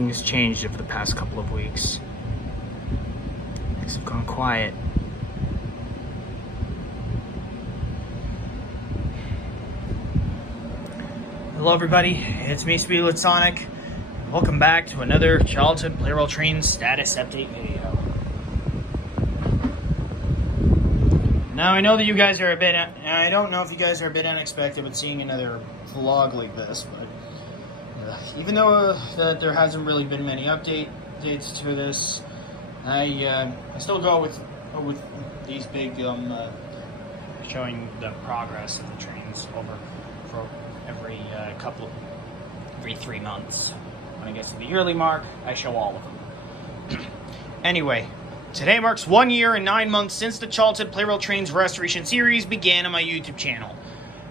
nothing has changed over the past couple of weeks. Things have gone quiet. Hello everybody, it's me, Speedlit Sonic. Welcome back to another Childhood Plarail Trains Status Update video. Now I know that you guys are a bit, I don't know if you guys are a bit unexpected with seeing another vlog like this, but even though that there hasn't really been many updates to this, I still go with these big showing the progress of the trains over for every 3 months. When I get to the yearly mark, I show all of them. Anyway, today marks 1 year and 9 months since the Childhood Plarail Trains Restoration series began on my YouTube channel.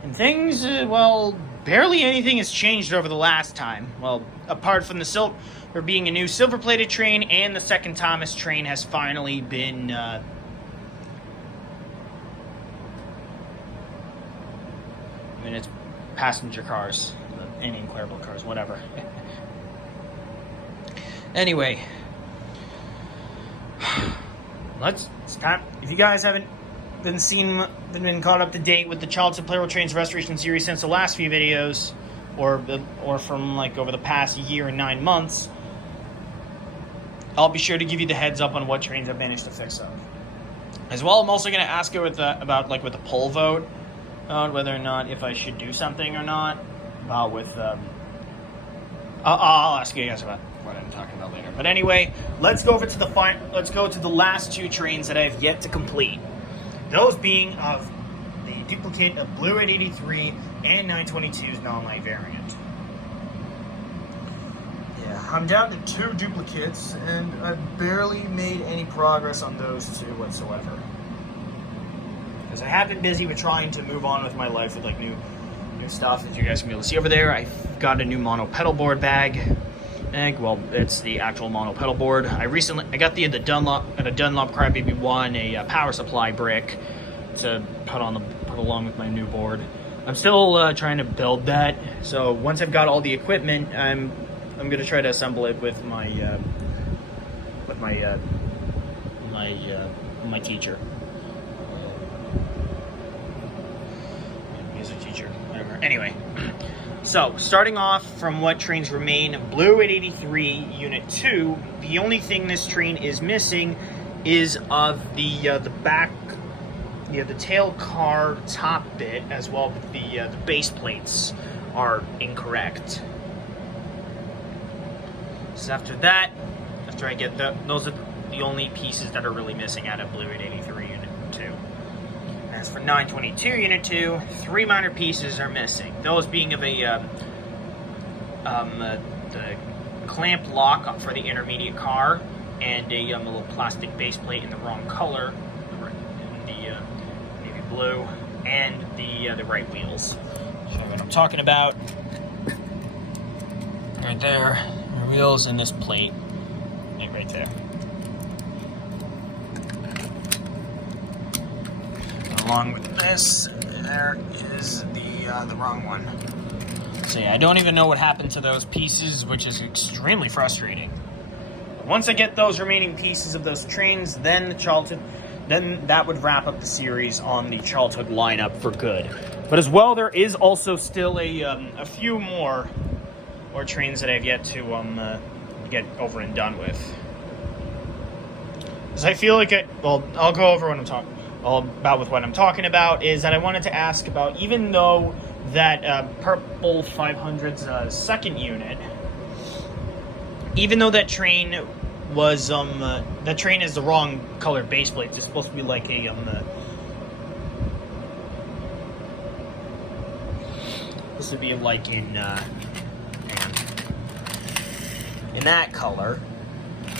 And things, well, barely anything has changed over the last time. Well, apart from there being a new silver-plated train, and the second Thomas train has finally been and it's passenger cars, any Clarabelle cars, whatever. Anyway, it's time. If you guys haven't been caught up to date with the Childhood Plarail Trains Restoration series since the last few videos, or from like over the past year and 9 months, I'll be sure to give you the heads up on what trains I've managed to fix up. As well, I'm also going to ask you about the poll vote, whether or not if I should do something or not. I'll ask you guys about what I'm talking about later. But anyway, let's go to the last 2 trains that I have yet to complete. Those being of the duplicate of Blue 883 and 922's non-light variant. Yeah, I'm down to 2 duplicates, and I've barely made any progress on those 2 whatsoever. Because I have been busy with trying to move on with my life with like new stuff that you guys can be able to see over there. I got a new mono pedal board bag. Well, it's the actual mono pedal board. I got the Dunlop Crybaby 1 a power supply brick to put along with my new board. I'm still trying to build that. So once I've got all the equipment, I'm gonna try to assemble it with my teacher. Music teacher, whatever. Anyway. So, starting off from what trains remain, Blue 883 Unit 2, the only thing this train is missing is of the back, the tail car top bit, as well as the base plates are incorrect. So after I get those are the only pieces that are really missing out of Blue 883 Unit 2. As for 922 Unit 2, 3 minor pieces are missing. Those being of the clamp lock for the intermediate car, and a little plastic base plate in the wrong color, in the navy blue, and the right wheels. Show you what I'm talking about. Right there, the wheels and this plate, right there. Along with this, there is the wrong one. So yeah, I don't even know what happened to those pieces, which is extremely frustrating. But once I get those remaining pieces of those trains, then that would wrap up the series on the Childhood lineup for good. But as well, there is also still a few more trains that I've yet to get over and done with. Because I feel like I'll go over what I'm talking about, is that I wanted to ask about, even though that Purple 500's second unit, even though that train was that train is the wrong color base plate. It's supposed to be like a this would be like in that color,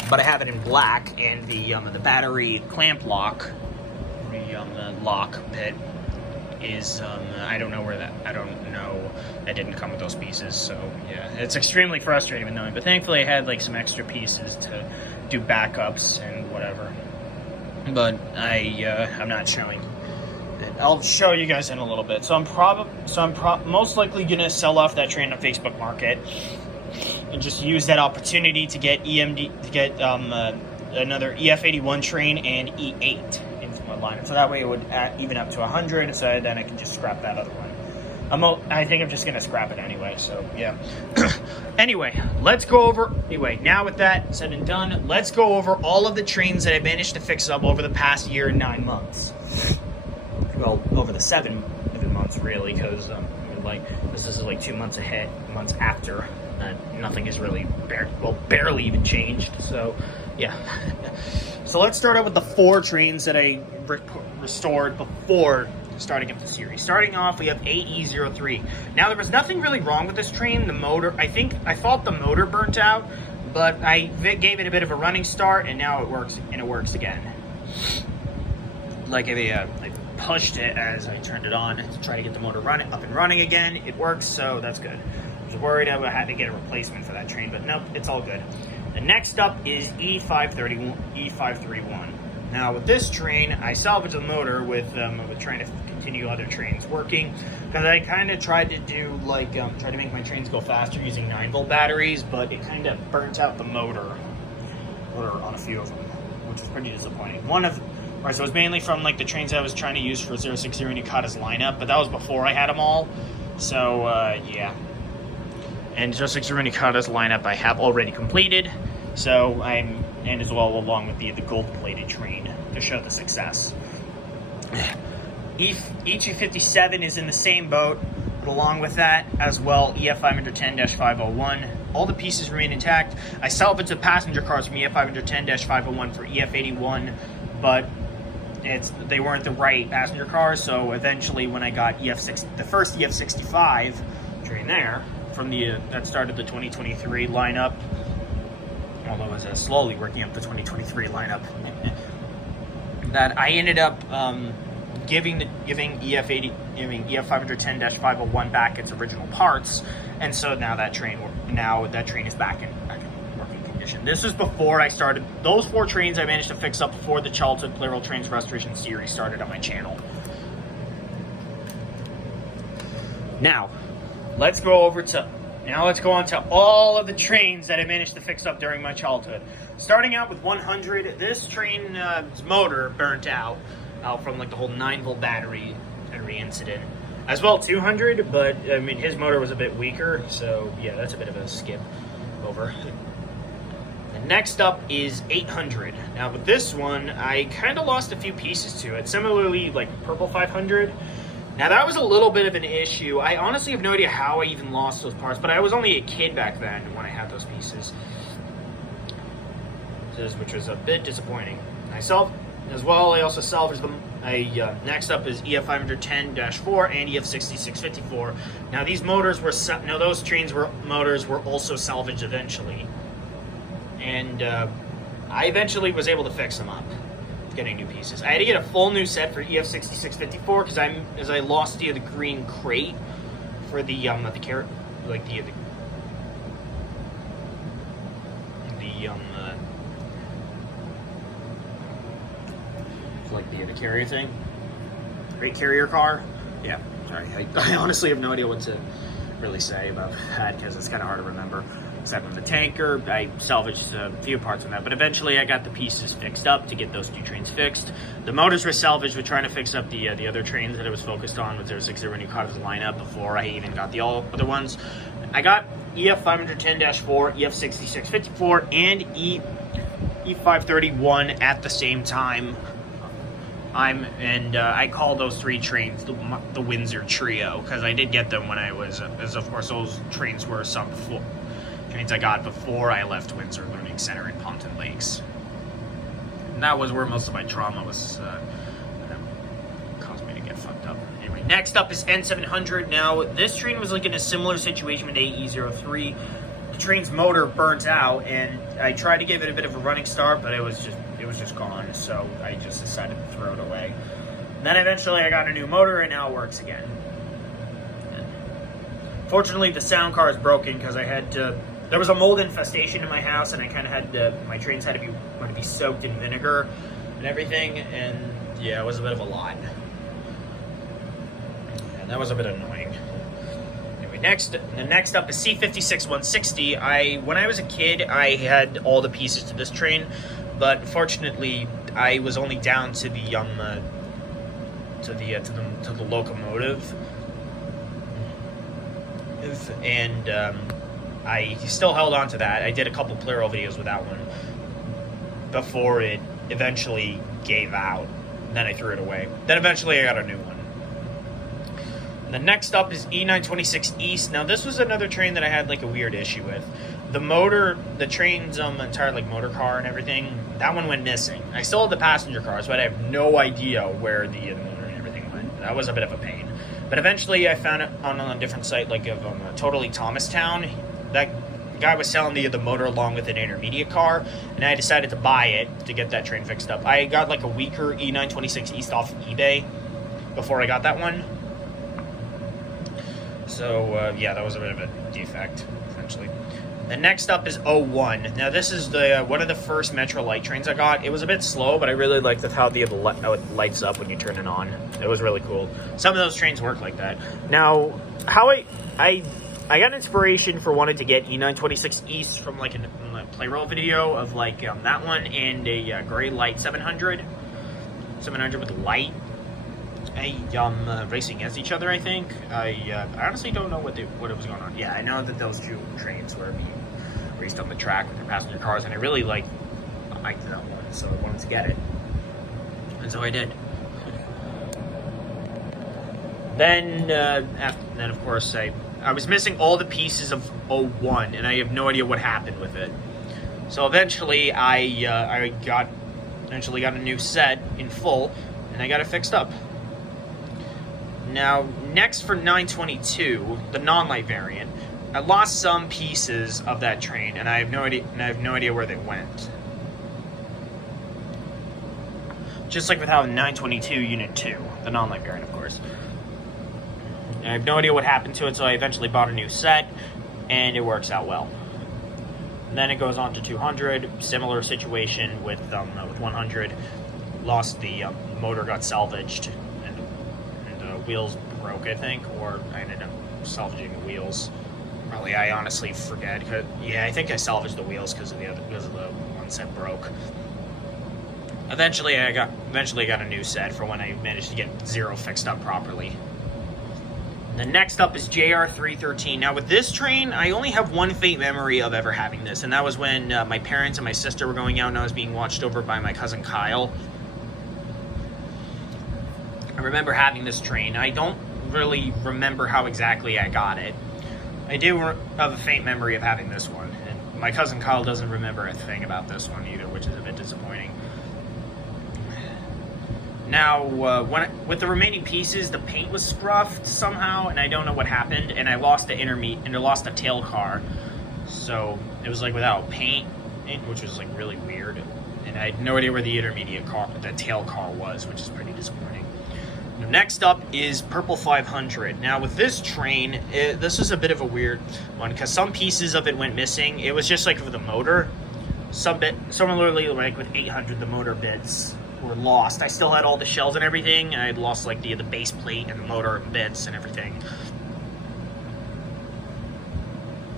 but I have it in black, and the battery clamp lock, the lock bit is I don't know, that didn't come with those pieces. So yeah, it's extremely frustrating and annoying, but thankfully I had like some extra pieces to do backups and whatever, but I'm not showing it. I'll show you guys in a little bit. So I'm most likely gonna sell off that train on Facebook Market, and just used that opportunity to get another EF81 train and E8 into my lineup. So that way it would even up to 100, so then I can just scrap that other one. I think I'm just going to scrap it anyway, so yeah. Anyway, let's go over, now with that said and done, let's go over all of the trains that I managed to fix up over the past year and 9 months. Well, over the 7 months, really, because this is like 2 months after. Nothing is really barely even changed, so yeah. So let's start out with the 4 trains that I restored before starting up the series. Starting off, we have AE03. Now, there was nothing really wrong with this train. The motor, I thought the motor burnt out, but I gave it a bit of a running start, and now it works, and it works again. Like I pushed it as I turned it on to try to get the motor up and running again. It works, so that's good. I was worried I had to get a replacement for that train, but nope, it's all good. The next up is E531. Now, with this train, I salvaged the motor with trying to continue other trains working, because I kind of tried to do try to make my trains go faster using 9-volt batteries, but it kind of burnt out the motor on a few of them, which was pretty disappointing. So it was mainly from the trains I was trying to use for 060 Nikata's lineup, but that was before I had them all. So yeah. And 060 Nikata's lineup I have already completed, so and as well along with the gold-plated train to show the success. E257 is in the same boat, but along with that as well, EF510-501. All the pieces remain intact. I salvaged the passenger cars from EF510-501 for EF81, but they weren't the right passenger cars, so eventually when I got the first EF65 train there, from that started the 2023 lineup, although I was slowly working up the 2023 lineup, that I ended up giving EF510-501 back its original parts, and so now that train is back in working condition. This is before I started those 4 trains I managed to fix up before the Childhood Plarail Trains Restoration series started on my channel. Now, let's go on to all of the trains that I managed to fix up during my childhood. Starting out with 100, this train's motor burnt out from the whole 9-volt battery incident. As well, 200, but I mean his motor was a bit weaker, so yeah, that's a bit of a skip over. The next up is 800. Now with this one, I kind of lost a few pieces to it. Similarly, Purple 500. Now, that was a little bit of an issue. I honestly have no idea how I even lost those parts, but I was only a kid back then when I had those pieces, which was a bit disappointing. I also salvaged them. Next up is EF510-4 and EF6654. Now, those motors were also salvaged eventually, and I eventually was able to fix them up, getting new pieces. I had to get a full new set for EF6654 because I lost the green crate for the carrier thing, crate carrier car. Yeah, sorry. I honestly have no idea what to really say about that because it's kind of hard to remember. Except for the tanker, I salvaged a few parts on that, but eventually I got the pieces fixed up to get those 2 trains fixed. The motors were salvaged with trying to fix up the other trains that I was focused on with 060 Nikata's lineup before I even got the all other ones. I got EF510-4, EF6654, and E531 at the same time. I call those 3 trains the Windsor Trio because I did get them when I was, as of course those trains were trains I got before I left Windsor Learning Center in Ponton Lakes. And that was where most of my trauma was caused me to get fucked up. Anyway, next up is N700. Now, this train was in a similar situation with AE03. The train's motor burnt out, and I tried to give it a bit of a running start, but it was just gone, so I just decided to throw it away. And then eventually I got a new motor, and now it works again. Fortunately, the sound car is broken because there was a mold infestation in my house, and I kind of my trains had to be soaked in vinegar and everything, and yeah, it was a bit of a lot. And that was a bit annoying. Anyway, The next up is C56-160. When I was a kid, I had all the pieces to this train, but fortunately, I was only down to the locomotive, and I still held on to that. I did a couple Plarail videos with that one before it eventually gave out. And then I threw it away. Then eventually I got a new one. The next up is E926 East. Now this was another train that I had like a weird issue with. The train's entire like motor car and everything, that one went missing. I still had the passenger cars, but I have no idea where the motor and everything went. That was a bit of a pain. But eventually I found it on a different site, like of Totally Thomastown. That guy was selling the motor along with an intermediate car, and I decided to buy it to get that train fixed up. I got like a weaker E926 East off eBay before I got that one. So, yeah, that was a bit of a defect, essentially. The next up is 01. Now, this is one of the first Metro Light trains I got. It was a bit slow, but I really liked how it lights up when you turn it on. It was really cool. Some of those trains work like that. Now, how I got inspiration for wanting to get E926 East from, like, a Plarail video of, like, that one and a gray light 700 with light. Racing against each other, I think. I honestly don't know what was going on. Yeah, I know that those two trains were being raced on the track with their passenger cars, and I really liked that one, so I wanted to get it. And so I did. Then, of course, I was missing all the pieces of 01, and I have no idea what happened with it. So eventually, I got a new set in full, and I got it fixed up. Now, next for 922, the non-light variant, I lost some pieces of that train, and I have no idea where they went. Just like with how 922 Unit 2, the non-light variant, of course. I have no idea what happened to it, so I eventually bought a new set, and it works out well. And then it goes on to 200, similar situation with 100. Lost the motor, got salvaged, and the wheels broke, I think, or I ended up salvaging the wheels. Probably, I honestly forget. Yeah, I think I salvaged the wheels because of the one set broke. Eventually I got a new set for when I managed to get 0 fixed up properly. The next up is JR313. Now with this train, I only have one faint memory of ever having this, and that was when my parents and my sister were going out and I was being watched over by my cousin Kyle. I remember having this train. I don't really remember how exactly I got it. I do have a faint memory of having this one, and my cousin Kyle doesn't remember a thing about this one either, which is a bit disappointing. Now, with the remaining pieces, the paint was scruffed somehow, and I don't know what happened, and I lost the tail car, so it was like without paint, which was like really weird, and I had no idea where the tail car was, which is pretty disappointing. Next up is Purple 500. Now with this train, this is a bit of a weird one because some pieces of it went missing. It was just like with the motor. Similarly, like with 800, the motor bits were lost. I still had all the shells and everything. I had lost like the base plate and the motor bits and everything.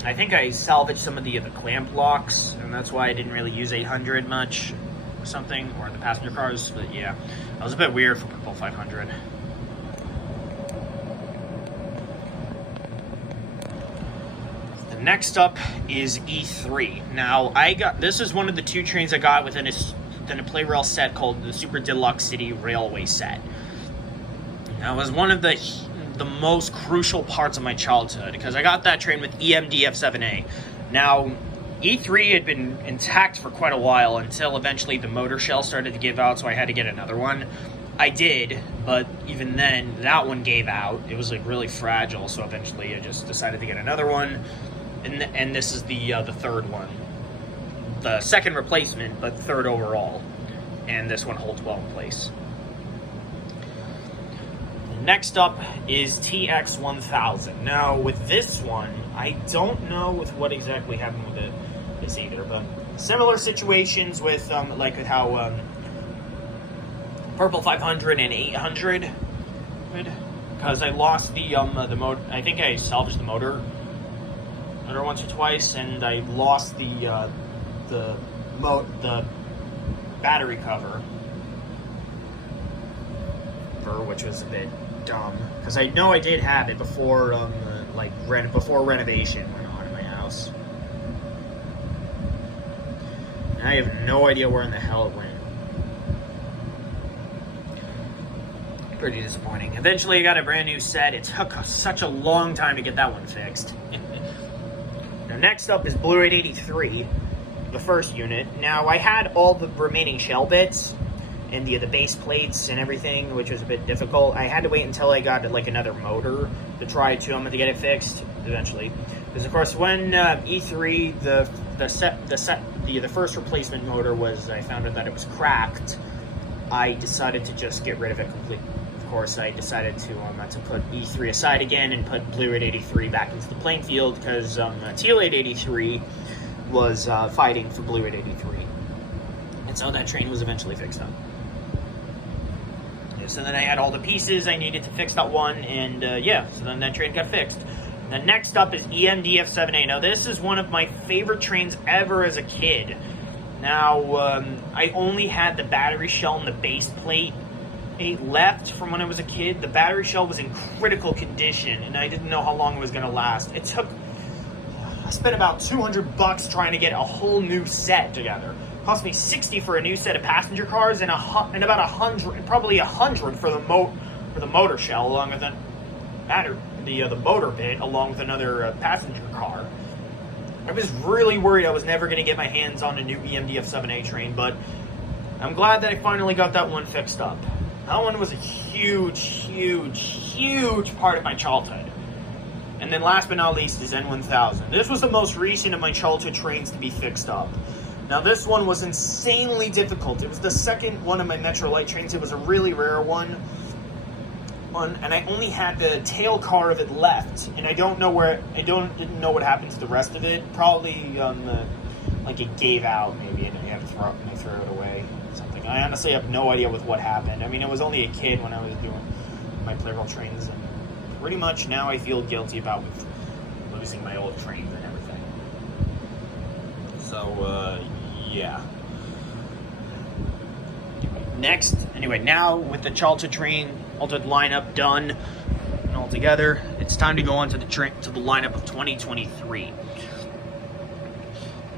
I think I salvaged some of the clamp locks, and that's why I didn't really use 800 much or something, or the passenger cars. But yeah, that was a bit weird for Purple 500. Next up is E3. Now, this is one of the 2 trains I got within a Plarail set called the Super Deluxe City Railway set. That was one of the most crucial parts of my childhood because I got that train with EMDF7A. Now, E3 had been intact for quite a while until eventually the motor shell started to give out, so I had to get another one. I did, but even then, that one gave out. It was like really fragile, so eventually I just decided to get another one. And this is the third one. The second replacement, but third overall. And this one holds well in place. Next up is TX1000. Now, with this one, I don't know with what exactly happened with this either, but similar situations with like with how Purple 500 and 800 because I lost the motor. I think I salvaged the motor once or twice, and I lost the battery cover, which was a bit dumb because I know I did have it before before renovation went on in my house. And I have no idea where in the hell it went. Pretty disappointing. Eventually I got a brand new set. It took such a long time to get that one fixed. Now next up is Blue Ray 83, the first unit. Now I had all the remaining shell bits and the base plates and everything, which was a bit difficult. I had to wait until I got like another motor to try to get it fixed eventually. Because of course when E3 the first replacement motor was, I found out that it was cracked. I decided to just get rid of it completely. Of course, I decided to put E3 aside again and put Blue Ray 83 back into the playing field because Teal 83 was fighting for Blue Ray 83, and so that train was eventually fixed up. Yeah, so then I had all the pieces I needed to fix that one, and so then that train got fixed. The next up is EMDF-7A. Now this is one of my favorite trains ever as a kid. Now, I only had the battery shell and the base plate left from when I was a kid. The battery shell was in critical condition, and I didn't know how long it was going to last. I spent about $200 trying to get a whole new set together. It cost me $60 for a new set of passenger cars, and about $100 for the motor shell, along with the motor bit, along with another passenger car. I was really worried I was never going to get my hands on a new EMDF-7A train, but I'm glad that I finally got that one fixed up. That one was a huge, huge, huge part of my childhood. And then last but not least is N1000. This was the most recent of my childhood trains to be fixed up. Now this one was insanely difficult. It was the second one of my Metro Light trains. It was a really rare one. And I only had the tail car of it left, and I didn't know what happened to the rest of it. Probably it gave out maybe, and I had to throw it away. Something. I honestly have no idea what happened. I mean, I was only a kid when I was doing my Plarail trains, and pretty much now I feel guilty about losing my old trains and everything. So yeah. Now with the childhood lineup done and all together, it's time to go on to the lineup of 2023.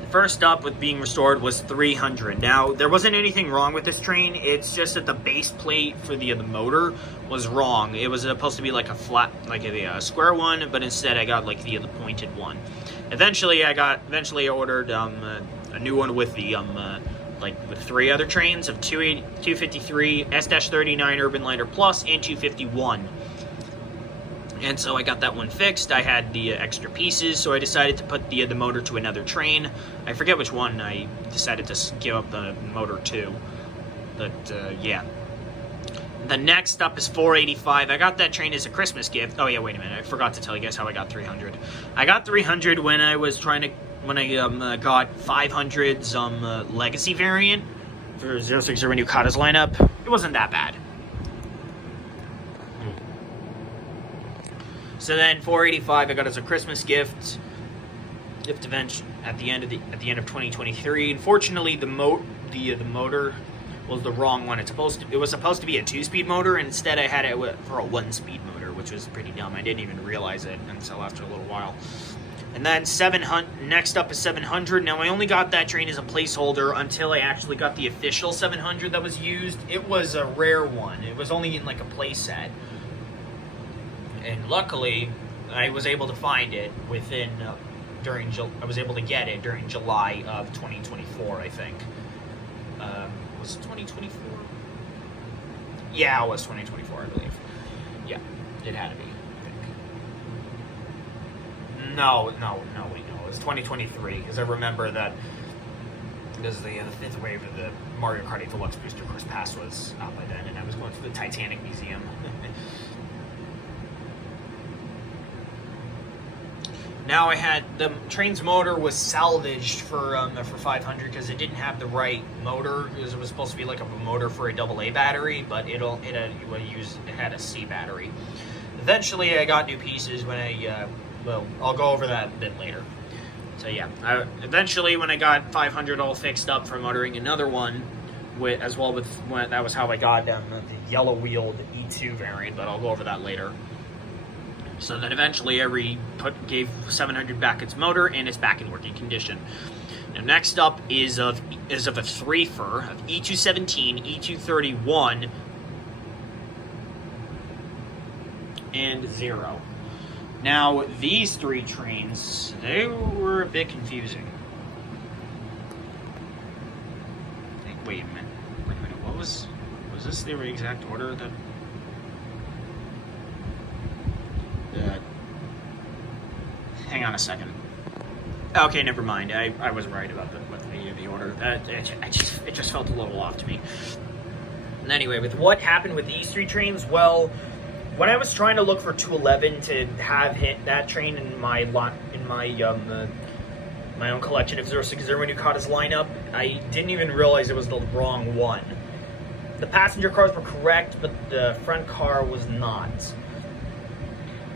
The first up with being restored was 300. Now there wasn't anything wrong with this train. It's just that the base plate for the motor was wrong. It was supposed to be like a flat, like a square one, but instead I got like the pointed one. Eventually I ordered a new one with the with 3 other trains of 253, S-39 Urban Liner Plus, and 251. And so I got that one fixed. I had the extra pieces, so I decided to put the motor to another train. I forget which one I decided to give up the motor to. But, yeah. The next up is 485. I got that train as a Christmas gift. Oh, yeah, wait a minute. I forgot to tell you guys how I got 300. I got 300 when I got 500's Legacy variant for 060 Nukata's lineup. It wasn't that bad. So then 485 I got as a Christmas gift event at the end of 2023. Unfortunately, the motor was the wrong one. It was supposed to be a 2-speed motor, and instead I had it for a 1-speed motor, which was pretty dumb. I didn't even realize it until after a little while. And then next up is 700. Now I only got that train as a placeholder until I actually got the official 700 that was used. It was a rare one. It was only in like a play set. And luckily, I was able to find it I was able to get it during July of 2024, I think. Was it 2024? Yeah, it was 2024, I believe. Yeah, it had to be. No, it was 2023, because I remember that because the 5th wave of the Mario Kart 8 Deluxe Booster Course Pass was out by then, and I was going to the Titanic Museum. Now I had the train's motor was salvaged for 500 because it didn't have the right motor, because it was supposed to be like a motor for a AA battery, but it had a C battery. eventually I got new pieces when well, I'll go over that a bit later. So yeah, eventually when I got 500 all fixed up from ordering another one, that was how I got the yellow-wheeled E2 variant, but I'll go over that later. So then eventually I gave 700 back its motor, and it's back in working condition. Now next up is of a threefer of E217, E231, and 0. Now these three trains, they were a bit confusing. Wait a minute, what was this the exact order that... hang on a second. Okay, never mind. I was right about the order. It just felt a little off to me. And anyway, with what happened with these three trains, well, when I was trying to look for 211 to have hit that train in my my own collection of 060 Nucata's lineup, I didn't even realize it was the wrong one. The passenger cars were correct, but the front car was not.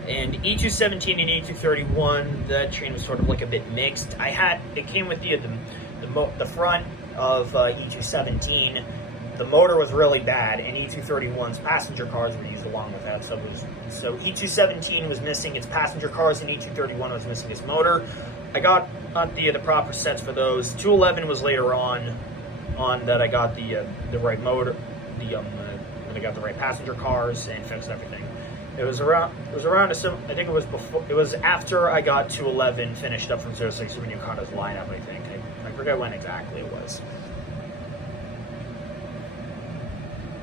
And E217 and E231, that train was sort of like a bit mixed. It came with the front of E217. The motor was really bad, and E231's passenger cars were used along with that. So E217 was missing its passenger cars, and E231 was missing its motor. I got the proper sets for those. 211 was later on that I got the right motor, when I got the right passenger cars and fixed everything. It was around I think it was after I got 211 finished up from 060 Nucata's lineup, I think. I forget when exactly it was.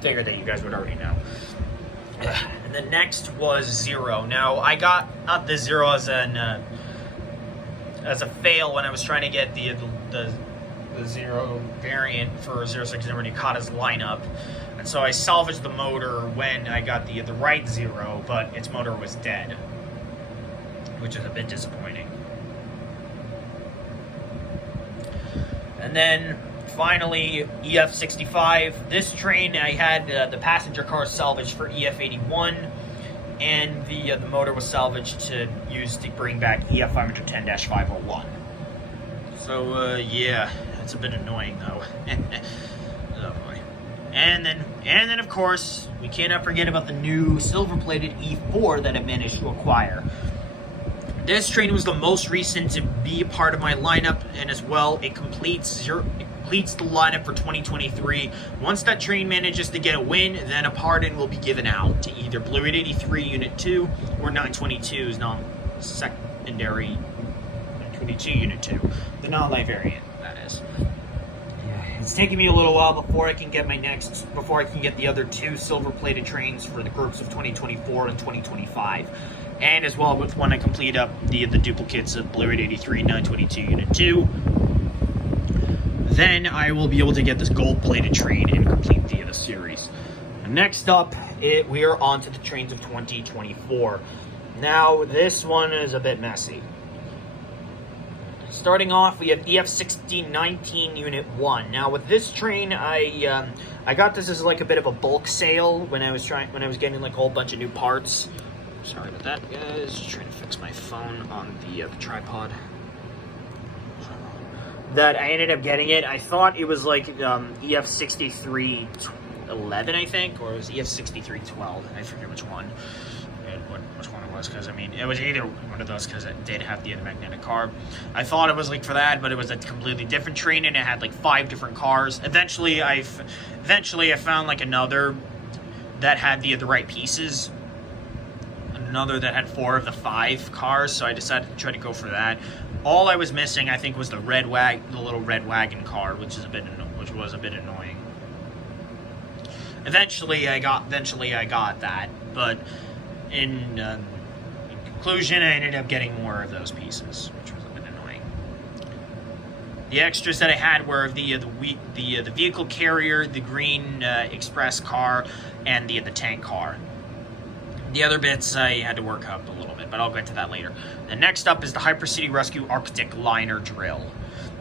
Figured that you guys would already know. And then next was 0. Now I got not the 0 as a fail when I was trying to get the 0 variant for 060 Nucata's lineup. And so I salvaged the motor when I got the right 0, but its motor was dead, which is a bit disappointing. And then finally, EF65. This train, I had the passenger car salvaged for EF81, and the motor was salvaged to bring back EF510-501. So yeah, it's a bit annoying though. Oh boy. And then of course, we cannot forget about the new silver-plated E4 that I managed to acquire. This train was the most recent to be a part of my lineup, and as well, it completes the lineup for 2023. Once that train manages to get a win, then a pardon will be given out to either Blue 883 Unit 2 or 922's non-secondary 922 Unit 2, the non-light variant, that is. It's taking me a little while before I can get the other two silver-plated trains for the groups of 2024 and 2025. And as well, with when I complete up the duplicates of Blue 883 922 Unit 2, then I will be able to get this gold-plated train and complete the series. Next up, we are on to the trains of 2024. Now, this one is a bit messy. Starting off, we have EF6019 Unit 1. Now, with this train, I got this as like a bit of a bulk sale when I was getting like a whole bunch of new parts. Sorry about that, guys. Just trying to fix my phone on the tripod. That I ended up getting it. I thought it was like EF6311, I think, or it was EF6312. I forget which one. Which one it was, because I mean, it was either one of those, because it did have the magnetic car. I thought it was like for that, but it was a completely different train, and it had like 5 different cars. Eventually, I found like another that had the right pieces. Another that had 4 of the 5 cars, so I decided to try to go for that. All I was missing, I think, was the little red wagon car, which was a bit annoying. Eventually, I got that, but in conclusion, I ended up getting more of those pieces, which was a bit annoying. The extras that I had were the vehicle carrier, the green express car, and the tank car. The other bits I had to work up a little bit, but I'll get to that later. The next up is the Hypercity Rescue Arctic Liner Drill.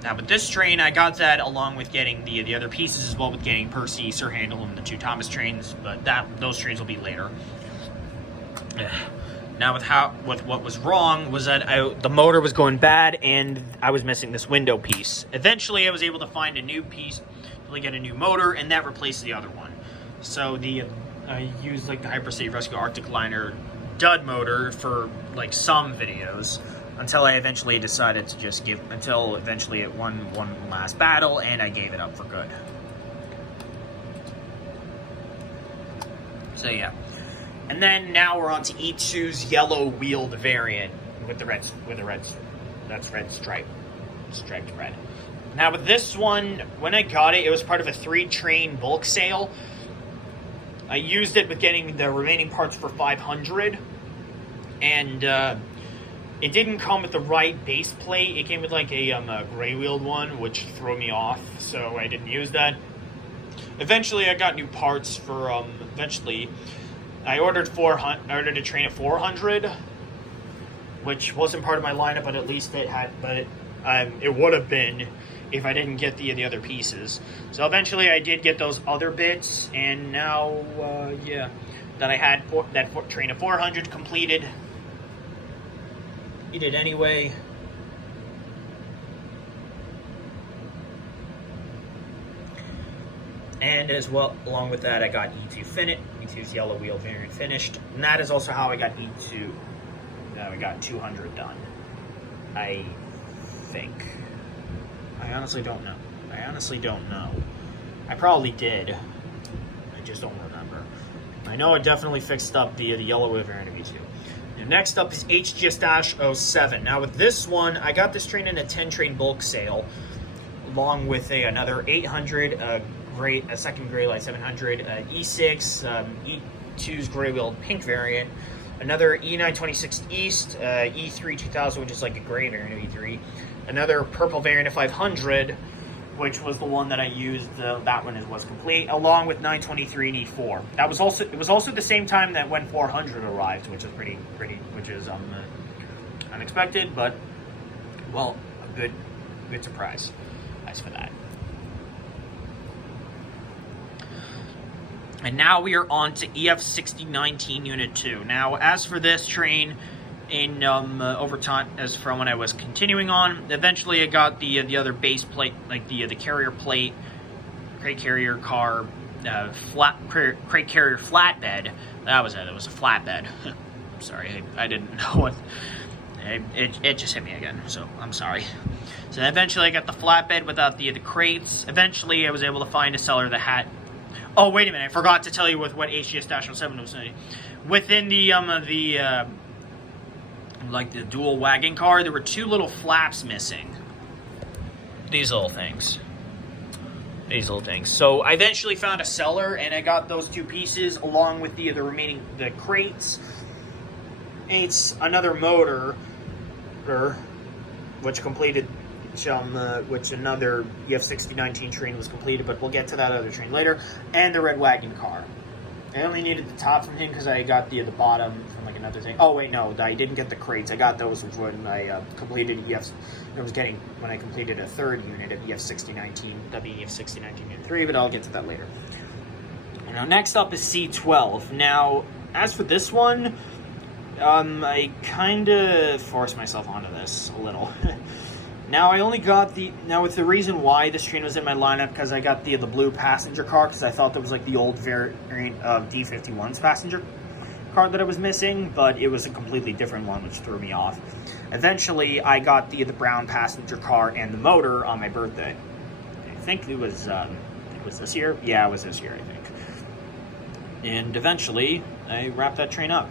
Now, with this train, I got that along with getting the other pieces, as well with getting Percy, Sir Handel, and the 2 Thomas trains, but those trains will be later. Now with what was wrong was that the motor was going bad and I was missing this window piece. Eventually I was able to find a new piece, really get a new motor, and that replaced the other one. So I used like the Hypersafe Rescue Arctic Liner dud motor for like some videos until I eventually decided to just until eventually it won one last battle and I gave it up for good. So yeah. And then now we're on to E2's yellow wheeled variant with the red stripe, striped red. Now with this one, when I got it, it was part of a 3-train bulk sale. I used it with getting the remaining parts for $500, and it didn't come with the right base plate. It came with like a gray wheeled one, which threw me off, so I didn't use that. Eventually, I got new parts for I ordered a train at 400, which wasn't part of my lineup, but at least it had. But it would have been if I didn't get the other pieces. So eventually, I did get those other bits, and now that I had that train of 400 completed. He did anyway. And as well, along with that, I got E2's yellow wheel variant finished. And that is also how I got E2. Now I got 200 done. I think. I honestly don't know. I probably did. I just don't remember. I know I definitely fixed up the yellow wheel variant of E2. Now, next up is HGS-07. Now with this one, I got this train in a 10-train bulk sale, along with another 800, a second Gray Light 700, E6, E2's gray wheeled pink variant, another E926 East, E3 2000, which is like a gray variant of E3, another purple variant of 500, which was the one that I used. That one was complete, along with 923 and E4. It was also the same time that when 400 arrived, which is which is unexpected, but well, a good surprise. Nice for that. And now we are on to EF6019 Unit 2. Now, as for this train, in over time, as from when I was continuing on, eventually I got the other base plate, like the carrier plate, crate carrier car, crate carrier flatbed. That was it. It was a flatbed. Sorry, I didn't know what. It just hit me again, so I'm sorry. So eventually I got the flatbed without the crates. Eventually I was able to find a seller that had. Oh, wait a minute, I forgot to tell you what HGS-07 was saying. Within the dual wagon car, there were 2 little flaps missing. These little things. So I eventually found a seller, and I got those 2 pieces along with the remaining crates. It's another motor, which completed. Which another EF6019 train was completed, but we'll get to that other train later, and the red wagon car. I only needed the top from him because I got the bottom from like another thing. Oh wait, no, I didn't get the crates. I got those when I completed when I completed a 3rd unit of EF6019, WEF6019 Unit 3, but I'll get to that later. Now next up is C12. Now, as for this one, I kind of forced myself onto this a little. Now I only got with the reason why this train was in my lineup, because I got the blue passenger car, because I thought that was like the old variant of D51's passenger car that I was missing, but it was a completely different one, which threw me off. Eventually I got the brown passenger car and the motor on my birthday. I think it was this year? Yeah, it was this year, I think. And eventually I wrapped that train up.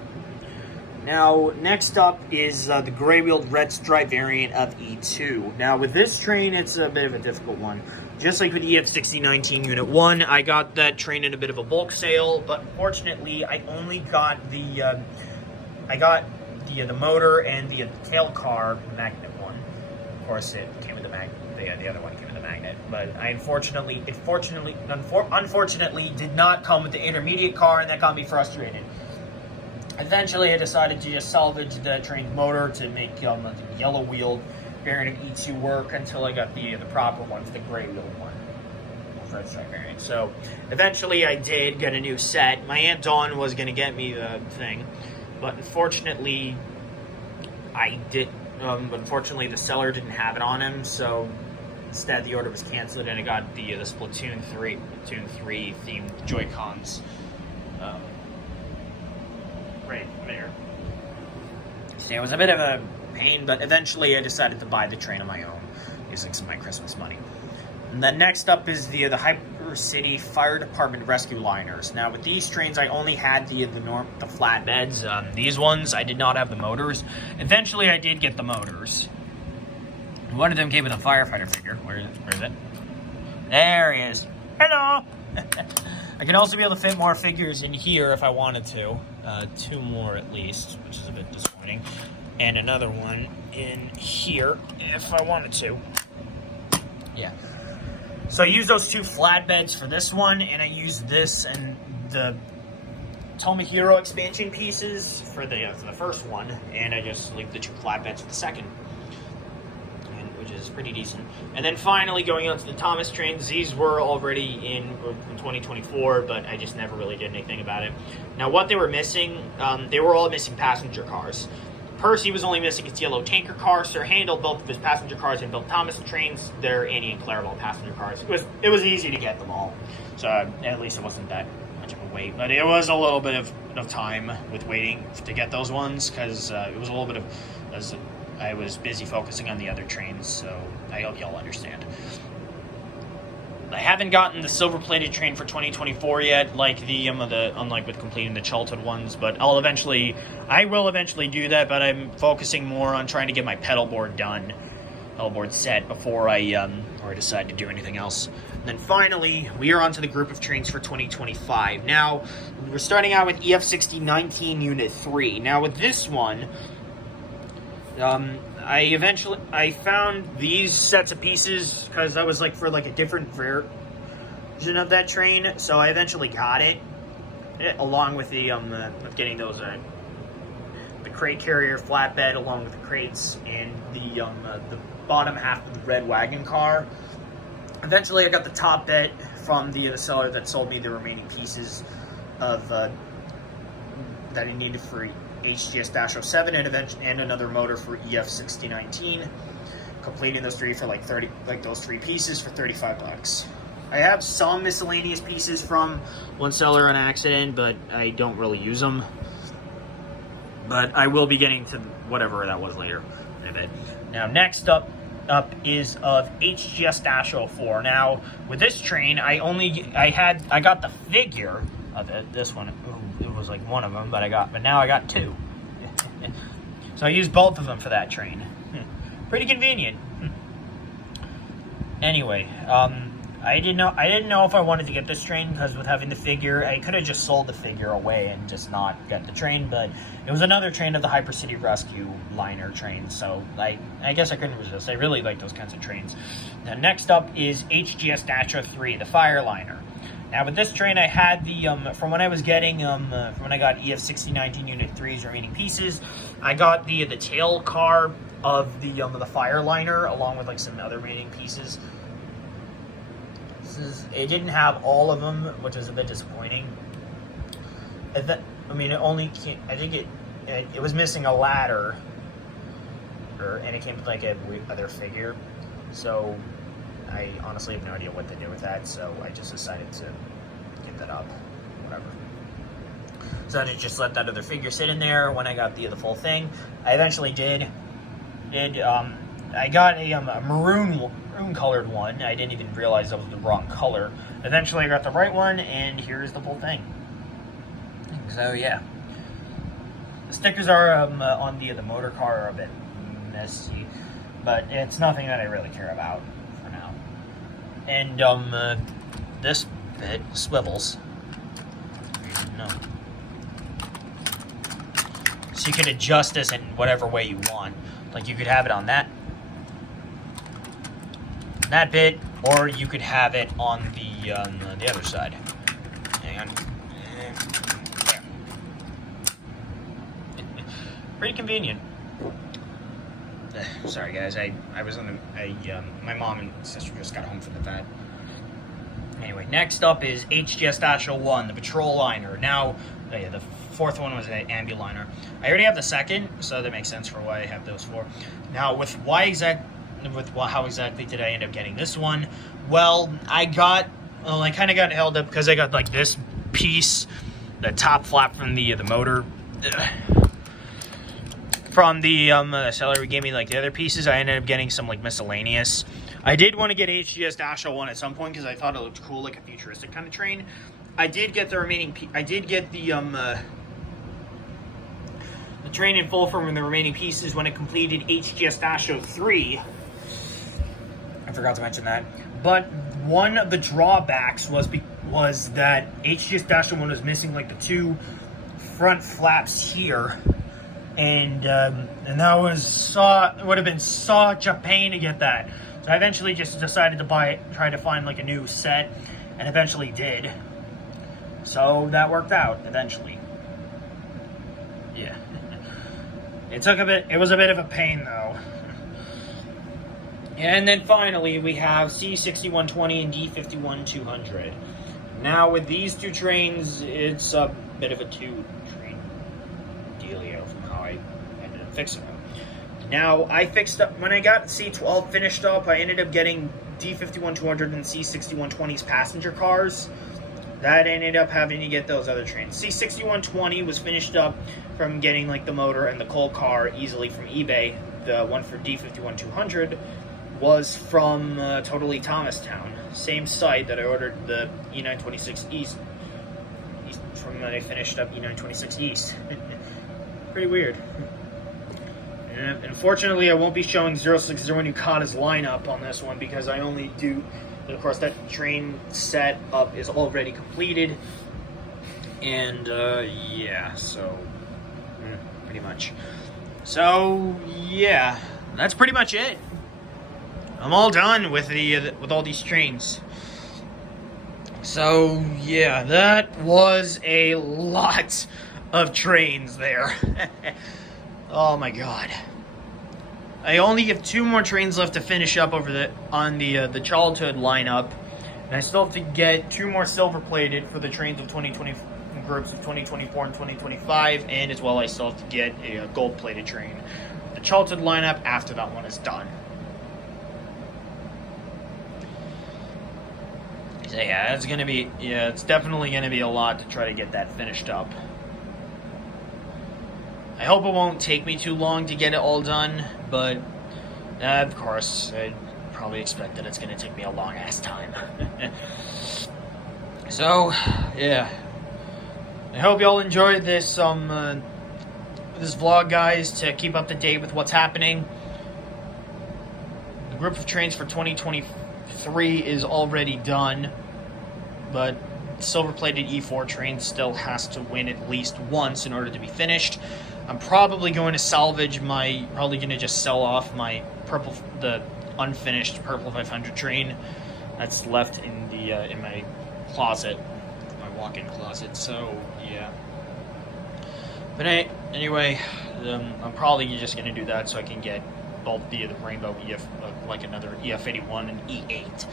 Now, next up is the gray-wheeled red stripe variant of E2. Now, with this train, it's a bit of a difficult one. Just like with EF6019 Unit 1, I got that train in a bit of a bulk sale, but unfortunately, I only got the motor and the tail car, the magnet one. Of course, it came with the magnet. The other one came with the magnet, but unfortunately, did not come with the intermediate car, and that got me frustrated. Eventually, I decided to just salvage the train's motor to make the yellow-wheeled variant of E2 work until I got the proper one, the gray-wheeled one, red stripe variant. So, eventually, I did get a new set. My Aunt Dawn was going to get me the thing, but unfortunately, unfortunately, the seller didn't have it on him, so instead the order was canceled, and I got the Splatoon 3 themed Joy-Cons. Right there. So it was a bit of a pain, but eventually I decided to buy the train on my own, using some of my Christmas money. And then next up is the Hyper City Fire Department Rescue Liners. Now with these trains, I only had the flatbeds. These ones, I did not have the motors. Eventually, I did get the motors. One of them came with a firefighter figure. Where is it? There he is. Hello! I can also be able to fit more figures in here if I wanted to. 2 more at least, which is a bit disappointing. And another one in here if I wanted to. Yeah. So I use those 2 flatbeds for this one, and I use this and the Tomohiro expansion pieces for the first one, and I just leave the 2 flatbeds for the second, which is pretty decent. And then finally going on to the Thomas trains, these were already in 2024, but I just never really did anything about it. Now what they were missing, they were all missing passenger cars. Percy was only missing his yellow tanker car. Sir handled both of his passenger cars and built Thomas trains. They're Annie and Plarail passenger cars. It was easy to get them all, so at least it wasn't that much of a wait. But it was a little bit of time with waiting to get those ones, because it was a little bit of, as I was busy focusing on the other trains. So I hope y'all understand. I haven't gotten the silver-plated train for 2024 yet, unlike with completing the Childhood ones, but I will eventually do that, but I'm focusing more on trying to get my pedal board set before I decide to do anything else. And then finally, we are onto the group of trains for 2025. Now, we're starting out with EF6019 Unit 3. Now, with this one, I found these sets of pieces because I was for a different version of that train, so I eventually got it along with with getting those the crate carrier flatbed along with the crates and the bottom half of the red wagon car. Eventually, I got the top bed from the seller that sold me the remaining pieces of that I needed for HGS-07 and another motor for EF6019, completing those 3 for those 3 pieces for $35. I have some miscellaneous pieces from one seller on accident, but I don't really use them. But I will be getting to whatever that was later in a bit. Now, next up is of HGS-04. Now, with this train, I got the figure of this one. It was one of them, but now I got 2. So I used both of them for that train. Pretty convenient. Anyway, I didn't know if I wanted to get this train, because with having the figure, I could have just sold the figure away and just not get the train, but it was another train of the Hyper City Rescue Liner train, so I guess I couldn't resist. I really like those kinds of trains. Now, next up is HGS-03, the Fire Liner. Now, with this train, I had from when I was getting, from when I got EF6019 Unit 3's remaining pieces, I got the tail car of the Fire Liner, along with some other remaining pieces. It didn't have all of them, which is a bit disappointing. It was missing a ladder, and it came with a other figure, so I honestly have no idea what to do with that, so I just decided to give that up, whatever. So I just let that other figure sit in there when I got the full thing. I eventually did. I got a maroon colored one. I didn't even realize that was the wrong color. Eventually I got the right one, and here's the full thing. So yeah. The stickers are on the motor car are a bit messy, but it's nothing that I really care about for now. And this bit swivels. You didn't know. So you can adjust this in whatever way you want. You could have it on that bit, or you could have it on the other side. Hang on. There. Pretty convenient. Sorry guys, my mom and sister just got home from the vet. Anyway, next up is HGS-01, the Patrol Liner. Now, the fourth one was an ambuliner. I already have the second, so that makes sense for why I have those 4. Now, how exactly did I end up getting this one? Well, I kind of got held up because I got like this piece, the top flap from the motor. From the seller who gave me like the other pieces, I ended up getting some like miscellaneous. I did want to get HGS-01 at some point because I thought it looked cool, like a futuristic kind of train. I did get the remaining. I did get the train in full from the remaining pieces when it completed HGS-03. I forgot to mention that. But one of the drawbacks was that HGS-01 was missing like the 2 front flaps here. And that would have been such a pain to get that. So I eventually just decided to try to find like a new set, and eventually did. So that worked out eventually. Yeah. It was a bit of a pain though. And then finally we have C6120 and D51200. Now with these 2 trains, it's a bit of a 2-train dealio from how I ended up fixing them. Now I fixed up, when I got C12 finished up, I ended up getting D51200 and C6120's passenger cars. That ended up having to get those other trains. C6120 was finished up from getting like the motor and the coal car easily from eBay. The one for D51200 was from Totally Thomastown, same site that I ordered the E926 East from when I finished up E926 East. Pretty weird. And unfortunately, I won't be showing 060 Yukata's lineup on this one because I only do. Of course, that train set up is already completed, and yeah, so pretty much. So yeah, that's pretty much it. I'm all done with with all these trains. So yeah, that was a lot of trains there. Oh my god. I only have 2 more trains left to finish up on the Childhood lineup, and I still have to get 2 more silver plated for the trains of 2020 groups of 2024 and 2025, and as well I still have to get a gold plated train. The Childhood lineup after that one is done. So yeah, it's definitely gonna be a lot to try to get that finished up. I hope it won't take me too long to get it all done, but of course, I probably expect that it's going to take me a long-ass time. So, yeah. I hope y'all enjoyed this this vlog, guys, to keep up to date with what's happening. The group of trains for 2023 is already done, but silver-plated E4 train still has to win at least once in order to be finished. I'm probably going to salvage probably going to just sell off the unfinished purple 500 train that's left in my closet, my walk-in closet. So yeah. But anyway, I'm probably just going to do that so I can get both the rainbow EF, like another EF81 and E8 to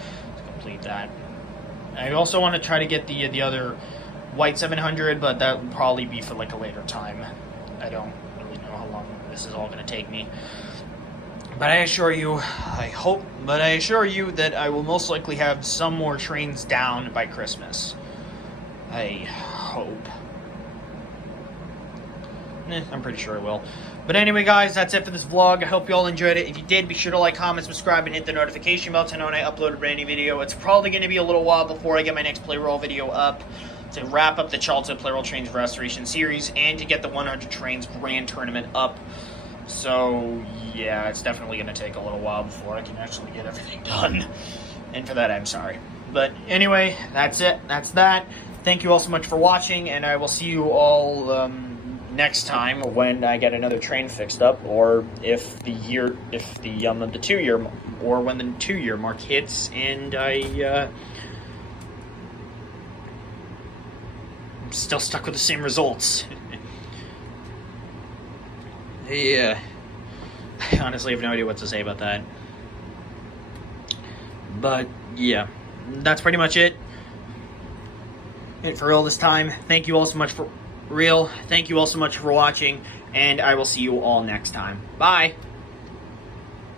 complete that. I also want to try to get the other white 700, but that will probably be for like a later time. I don't really know how long this is all going to take me. But I assure you that I will most likely have some more trains down by Christmas. I hope. I'm pretty sure I will. But anyway, guys, that's it for this vlog. I hope you all enjoyed it. If you did, be sure to like, comment, subscribe, and hit the notification bell to know when I upload a brand new video. It's probably going to be a little while before I get my next Plarail video up to wrap up the Childhood Plarail Trains Restoration series and to get the 100 Trains Grand Tournament up. So, yeah, it's definitely going to take a little while before I can actually get everything done. And for that, I'm sorry. But anyway, that's it. That's that. Thank you all so much for watching, and I will see you all next time when I get another train fixed up, or if the 2-year, or when the 2-year mark hits, and I'm still stuck with the same results. Yeah, I honestly have no idea what to say about that. But yeah, that's pretty much it for all this time. Thank you all so much for real. Thank you all so much for watching, and I will see you all next time. Bye!